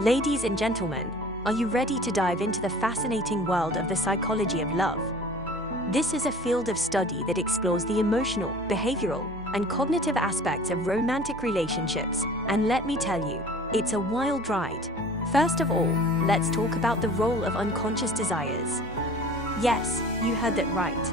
Ladies and gentlemen, are you ready to dive into the fascinating world of the psychology of love? This is a field of study that explores the emotional, behavioral, and cognitive aspects of romantic relationships, and let me tell you, it's a wild ride. First of all, let's talk about the role of unconscious desires. Yes, you heard that right.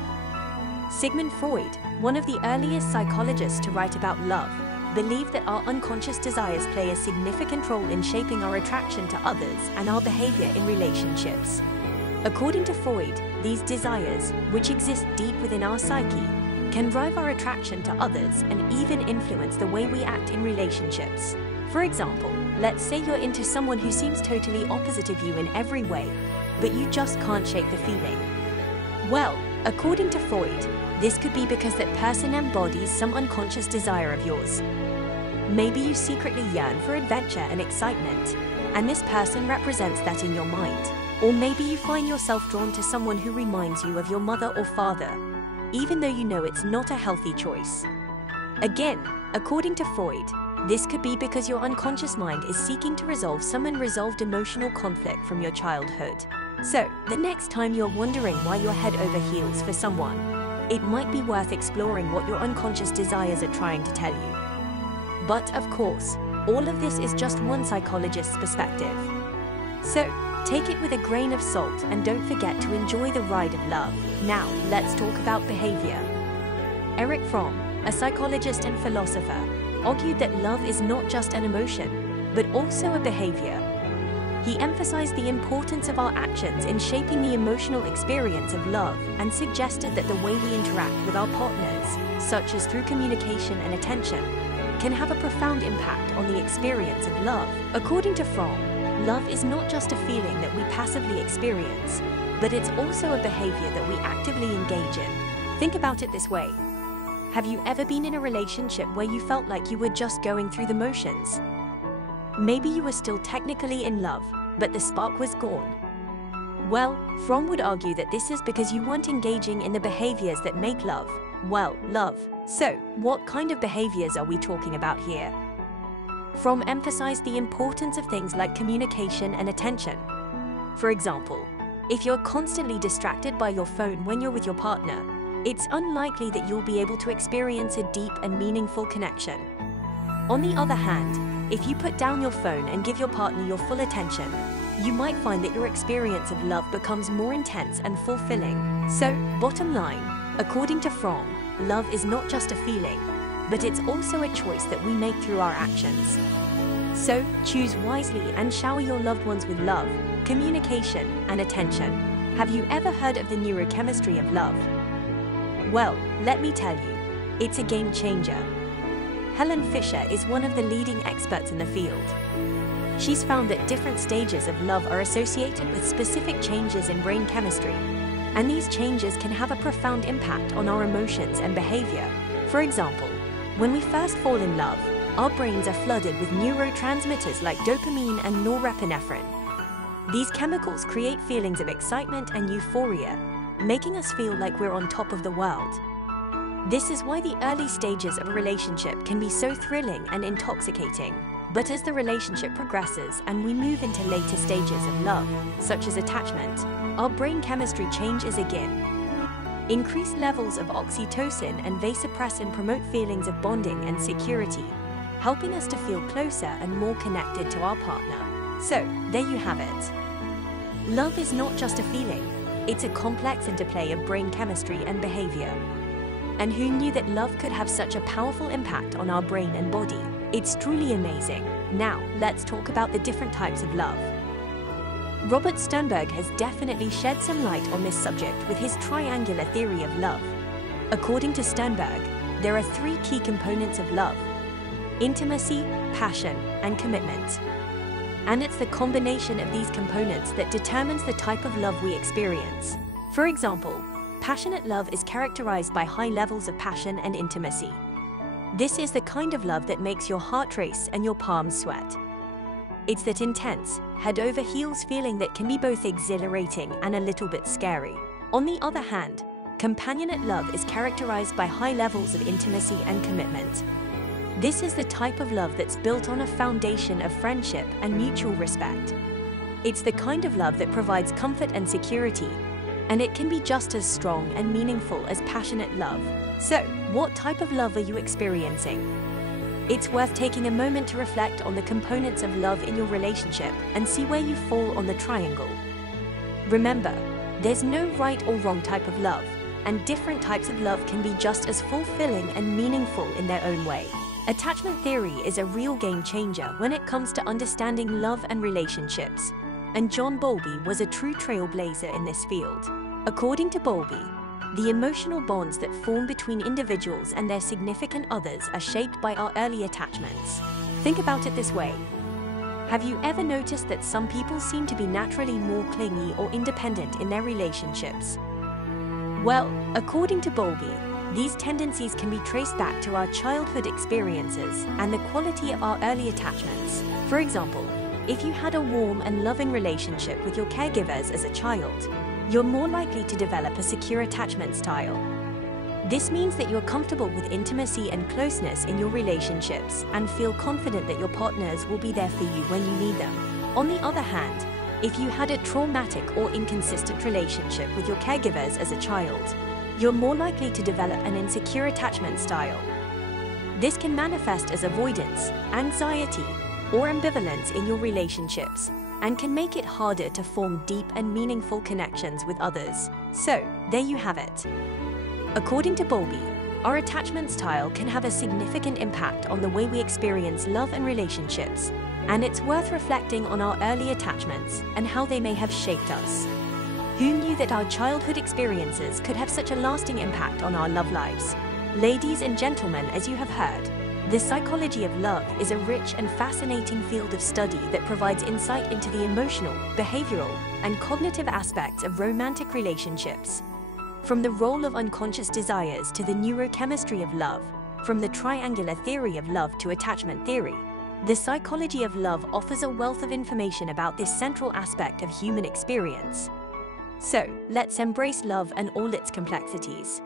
Sigmund Freud, one of the earliest psychologists to write about love, believed that our unconscious desires play a significant role in shaping our attraction to others and our behavior in relationships. According to Freud, these desires, which exist deep within our psyche, can drive our attraction to others and even influence the way we act in relationships. For example, let's say you're into someone who seems totally opposite of you in every way, but you just can't shake the feeling. Well, according to Freud, this could be because that person embodies some unconscious desire of yours. Maybe you secretly yearn for adventure and excitement, and this person represents that in your mind. Or maybe you find yourself drawn to someone who reminds you of your mother or father, even though you know it's not a healthy choice. Again, according to Freud, this could be because your unconscious mind is seeking to resolve some unresolved emotional conflict from your childhood. So, the next time you're wondering why you're head over heels for someone, it might be worth exploring what your unconscious desires are trying to tell you. But of course, all of this is just one psychologist's perspective. So, take it with a grain of salt and don't forget to enjoy the ride of love. Now, let's talk about behavior. Erich Fromm, a psychologist and philosopher, argued that love is not just an emotion, but also a behavior. He emphasized the importance of our actions in shaping the emotional experience of love and suggested that the way we interact with our partners, such as through communication and attention, can have a profound impact on the experience of love. According to Fromm, love is not just a feeling that we passively experience, but it's also a behavior that we actively engage in. Think about it this way. Have you ever been in a relationship where you felt like you were just going through the motions? Maybe you were still technically in love, but the spark was gone. Well, Fromm would argue that this is because you weren't engaging in the behaviors that make love, well, love. So, what kind of behaviors are we talking about here? Fromm emphasized the importance of things like communication and attention. For example, if you're constantly distracted by your phone when you're with your partner, it's unlikely that you'll be able to experience a deep and meaningful connection. On the other hand, if you put down your phone and give your partner your full attention, you might find that your experience of love becomes more intense and fulfilling. So, bottom line, according to Fromm, love is not just a feeling, but it's also a choice that we make through our actions. So, choose wisely and shower your loved ones with love, communication, and attention. Have you ever heard of the neurochemistry of love? Well, let me tell you, it's a game changer. Helen Fisher is one of the leading experts in the field. She's found that different stages of love are associated with specific changes in brain chemistry, and these changes can have a profound impact on our emotions and behavior. For example, when we first fall in love, our brains are flooded with neurotransmitters like dopamine and norepinephrine. These chemicals create feelings of excitement and euphoria, making us feel like we're on top of the world. This is why the early stages of a relationship can be so thrilling and intoxicating. But as the relationship progresses and we move into later stages of love, such as attachment, our brain chemistry changes again. Increased levels of oxytocin and vasopressin promote feelings of bonding and security, helping us to feel closer and more connected to our partner. So, there you have it. Love is not just a feeling, it's a complex interplay of brain chemistry and behavior. And who knew that love could have such a powerful impact on our brain and body? It's truly amazing. Now, let's talk about the different types of love. Robert Sternberg has definitely shed some light on this subject with his triangular theory of love. According to Sternberg, there are three key components of love: intimacy, passion, and commitment. And it's the combination of these components that determines the type of love we experience. For example, passionate love is characterized by high levels of passion and intimacy. This is the kind of love that makes your heart race and your palms sweat. It's that intense, head-over-heels feeling that can be both exhilarating and a little bit scary. On the other hand, companionate love is characterized by high levels of intimacy and commitment. This is the type of love that's built on a foundation of friendship and mutual respect. It's the kind of love that provides comfort and security, and it can be just as strong and meaningful as passionate love. So, what type of love are you experiencing? It's worth taking a moment to reflect on the components of love in your relationship and see where you fall on the triangle. Remember, there's no right or wrong type of love, and different types of love can be just as fulfilling and meaningful in their own way. Attachment theory is a real game changer when it comes to understanding love and relationships, and John Bowlby was a true trailblazer in this field. According to Bowlby, the emotional bonds that form between individuals and their significant others are shaped by our early attachments. Think about it this way. Have you ever noticed that some people seem to be naturally more clingy or independent in their relationships? Well, according to Bowlby, these tendencies can be traced back to our childhood experiences and the quality of our early attachments. For example, if you had a warm and loving relationship with your caregivers as a child, you're more likely to develop a secure attachment style. This means that you're comfortable with intimacy and closeness in your relationships and feel confident that your partners will be there for you when you need them. On the other hand, if you had a traumatic or inconsistent relationship with your caregivers as a child, you're more likely to develop an insecure attachment style. This can manifest as avoidance, anxiety, or ambivalence in your relationships, and can make it harder to form deep and meaningful connections with others. So, there you have it. According to Bowlby, our attachment style can have a significant impact on the way we experience love and relationships, and it's worth reflecting on our early attachments and how they may have shaped us. Who knew that our childhood experiences could have such a lasting impact on our love lives? Ladies and gentlemen, as you have heard, the psychology of love is a rich and fascinating field of study that provides insight into the emotional, behavioral, and cognitive aspects of romantic relationships. From the role of unconscious desires to the neurochemistry of love, from the triangular theory of love to attachment theory, the psychology of love offers a wealth of information about this central aspect of human experience. So, let's embrace love and all its complexities.